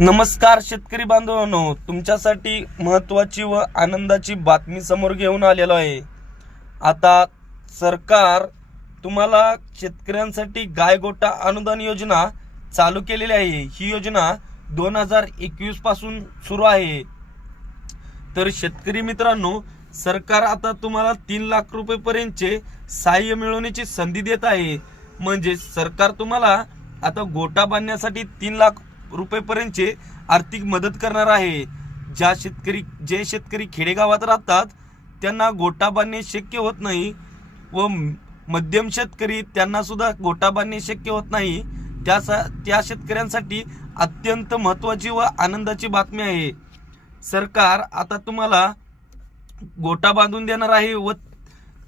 नमस्कार शेतकरी बांधवांनो तुमच्यासाठी महत्त्वाची व आनंदाची बातमी समोर घेऊन आलेलो आहे. आता सरकार तुम्हाला शेतकऱ्यांसाठी गायगोटा अनुदान योजना चालू केलेली आहे. ही योजना दोन हजार एकवीसपासून सुरू आहे. तर शेतकरी मित्रांनो सरकार आता तुम्हाला तीन लाख रुपयेपर्यंतचे सहाय्य मिळवण्याची संधी देत आहे. म्हणजे सरकार तुम्हाला आता गोटा बांधण्यासाठी तीन लाख रुपयेपर्यंतचे आर्थिक मदत करणार आहे. ज्या शेतकरी जे शेतकरी खेडेगावात राहतात त्यांना गोटा बांधणे शक्य होत नाही व मध्यम शेतकरी त्यांना सुद्धा गोटा बांधणे शक्य होत नाही. त्यासा त्या शेतकऱ्यांसाठी अत्यंत महत्त्वाची व आनंदाची बातमी आहे. सरकार आता तुम्हाला गोटा बांधून देणार आहे व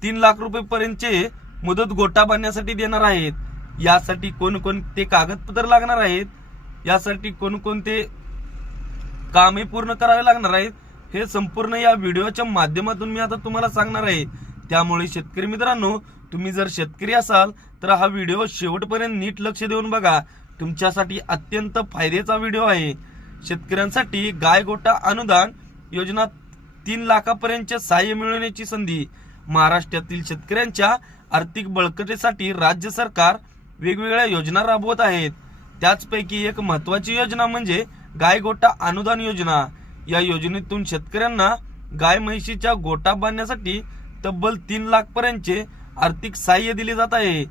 तीन लाख रुपयेपर्यंतचे मुदत गोटा बांधण्यासाठी देणार आहेत. यासाठी कोणकोणते कागदपत्र लागणार आहेत? यासाठी कोणकोणते कामे पूर्ण करावे लागणार आहेत हे संपूर्ण या व्हिडिओच्या माध्यमातून मी आता तुम्हाला सांगणार आहे. त्यामुळे शेतकरी मित्रांनो तुम्ही जर शेतकरी असाल तर हा व्हिडिओ शेवटपर्यंत नीट लक्ष देऊन बघा. तुमच्यासाठी अत्यंत फायद्याचा व्हिडिओ आहे. शेतकऱ्यांसाठी गाय गोटा अनुदान योजना तीन लाखापर्यंतचे सहाय्य मिळवण्याची संधी. महाराष्ट्रातील शेतकऱ्यांच्या आर्थिक बळकटीसाठी राज्य सरकार वेगवेगळ्या योजना राबवत आहेत. त्याचपैकी एक महत्वाची योजना म्हणजे गाय गोटा अनुदान योजना. या योजनेतून शेतकऱ्यांना गाय म्हैशीच्या गोटा बांधण्यासाठी तब्बल तीन लाख पर्यंतचे आर्थिक सहाय्य दिले जात आहे.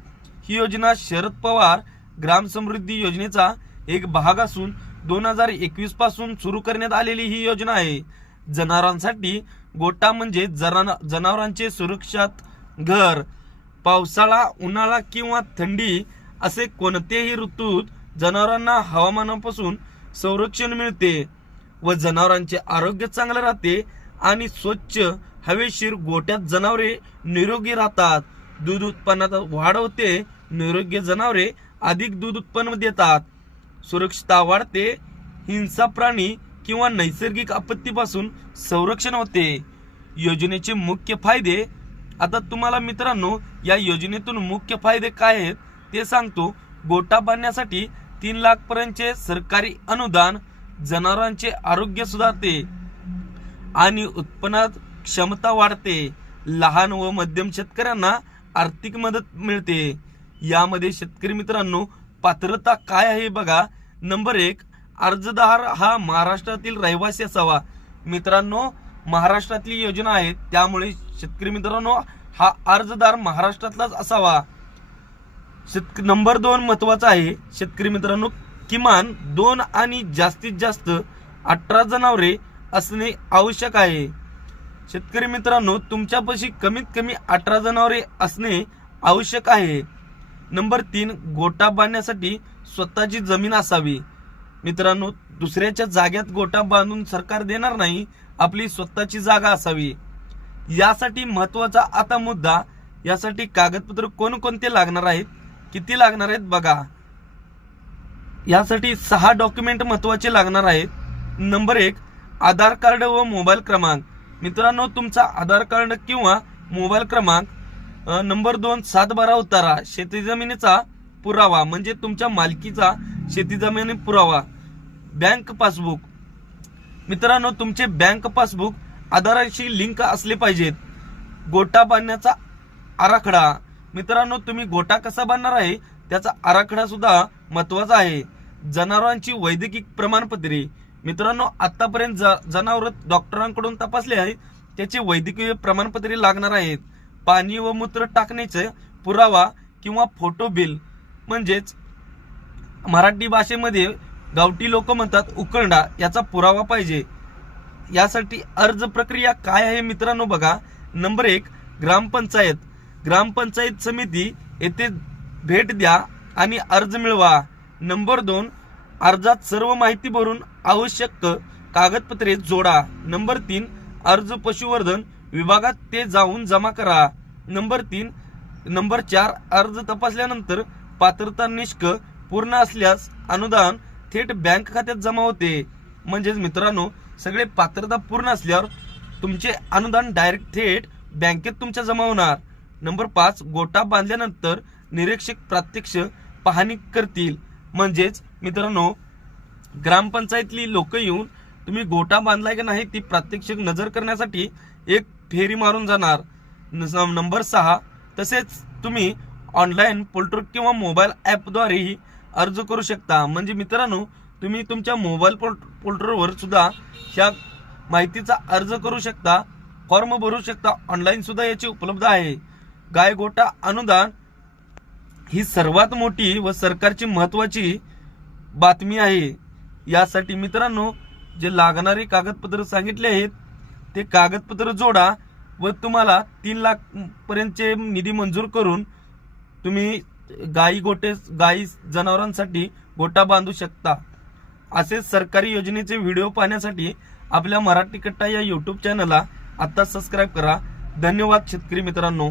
ही योजना शरद पवार ग्राम समृद्धी योजनेचा एक भाग असून दोन हजार एकवीसपासून सुरू करण्यात आलेली ही योजना आहे. जनावरांसाठी गोटा म्हणजे जना जनावरांचे सुरक्षात घर पावसाळा उन्हाळा किंवा थंडी असे कोणतेही ऋतूत जनावरांना हवामानापासून संरक्षण मिळते व जनावरांचे आरोग्य चांगले राहते आणि स्वच्छ हवेशीर गोट्यात जनावरे निरोगी राहतात. दूध उत्पन्नात वाढ होते निरोगी जनावरे अधिक दूध उत्पन्न देतात. सुरक्षता वाढते हिंसा प्राणी किंवा नैसर्गिक आपत्तीपासून संरक्षण होते. योजनेचे मुख्य फायदे आता तुम्हाला मित्रांनो या योजनेतून मुख्य फायदे काय आहेत ते सांगतो. गोटा बांधण्यासाठी तीन लाख पर्यंतचे सरकारी अनुदान जनावरांचे आरोग्य सुधारते आणि उत्पन्नात क्षमता वाढते. लहान व मध्यम शेतकऱ्यांना आर्थिक मदत मिळते. यामध्ये शेतकरी मित्रांनो पात्रता काय आहे बघा. नंबर एक अर्जदार हा महाराष्ट्रातील रहिवासी असावा. मित्रांनो महाराष्ट्रातली योजना आहे त्यामुळे शेतकरी मित्रांनो हा अर्जदार महाराष्ट्रातलाच असावा. शेतक नंबर दोन महत्त्वाचा आहे शेतकरी मित्रांनो किमान दोन आणि जास्तीत जास्त अठरा जनावरे असणे आवश्यक आहे. शेतकरी मित्रांनो तुमच्यापाशी कमीत कमी अठरा जनावरे असणे आवश्यक आहे. नंबर तीन गोटा बांधण्यासाठी स्वतःची जमीन असावी. मित्रांनो दुसऱ्याच्या जाग्यात गोटा बांधून सरकार देणार नाही आपली स्वतःची जागा असावी. यासाठी महत्त्वाचा आता मुद्दा यासाठी कागदपत्र कोणकोणते लागणार आहेत? किती लागणार आहेत बघा. यासाठी सहा डॉक्युमेंट महत्त्वाचे लागणार आहेत. नंबर एक आधार कार्ड व मोबाईल क्रमांक. मित्रांनो तुमचा आधार कार्ड किंवा मोबाईल क्रमांक नंबर दोन सात बारा उतारा शेती जमिनीचा पुरावा म्हणजे तुमच्या मालकीचा शेती जमिनी पुरावा. बँक पासबुक मित्रांनो तुमचे बँक पासबुक आधाराशी लिंक असले पाहिजेत. गोटा बांधण्याचा आराखडा. मित्रांनो तुम्ही गोटा कसा बांधणार आहे? त्याचा आराखडा सुद्धा महत्त्वाचा आहे. जनावरांची वैद्यकीय प्रमाणपत्रे. मित्रांनो आतापर्यंत जनावर डॉक्टरांकडून तपासले आहेत त्याचे वैद्यकीय प्रमाणपत्रे लागणार आहेत. पाणी व मूत्र टाकण्याचे पुरावा किंवा फोटो बिल म्हणजेच मराठी भाषेमध्ये गावठी लोक म्हणतात उकंडा याचा पुरावा पाहिजे. यासाठी अर्ज प्रक्रिया काय आहे मित्रांनो बघा. नंबर एक ग्रामपंचायत. ग्रामपंचायत समिती येथे भेट द्या आणि अर्ज मिळवा. नंबर दोन अर्जात सर्व माहिती भरून आवश्यक कागदपत्रे जोडा. नंबर तीन अर्ज पशुवर्धन विभागात ते जाऊन जमा करा. नंबर तीन नंबर चार अर्ज तपासल्यानंतर पात्रता निष्क पूर्ण असल्यास अनुदान थेट बँक खात्यात जमा होते. म्हणजेच मित्रांनो सगळे पात्रता पूर्ण असल्यावर तुमचे अनुदान डायरेक्ट थेट बँकेत तुमच्या जमा होणार. नंबर पाच गोटा बांधल्यानंतर निरीक्षक प्रत्यक्ष पाहणी करतील. म्हणजेच मित्रांनो ग्रामपंचायतली लोक येऊन तुम्ही गोटा बांधलाय की नाही ती प्रात्यक्षिक नजर करण्यासाठी एक फेरी मारून जाणार. न- नंबर सहा तसेच तुम्ही ऑनलाईन पोल्ट्रो किंवा मोबाईल ॲपद्वारेही अर्ज करू शकता. म्हणजे मित्रांनो तुम्ही तुमच्या मोबाईल पोल्ट पोल्ट्रीवर सुद्धा ह्या माहितीचा अर्ज करू शकता. फॉर्म भरू शकता. ऑनलाईनसुद्धा याची उपलब्ध आहे. गाय गोटा अनुदान ही सर्वात मोठी व सरकारची महत्वाची बातमी आहे. यासाठी मित्रांनो जे लागणारे कागदपत्र सांगितले आहेत ते कागदपत्र जोडा व तुम्हाला तीन लाख पर्यंतचे निधी मंजूर करून तुम्ही गाई गोटे गाई जनावरांसाठी गोटा बांधू शकता. असे सरकारी योजनेचे व्हिडिओ पाहण्यासाठी आपल्या मराठी कट्टा या यूट्यूब चॅनलला आत्ता सबस्क्राईब करा. धन्यवाद शेतकरी मित्रांनो.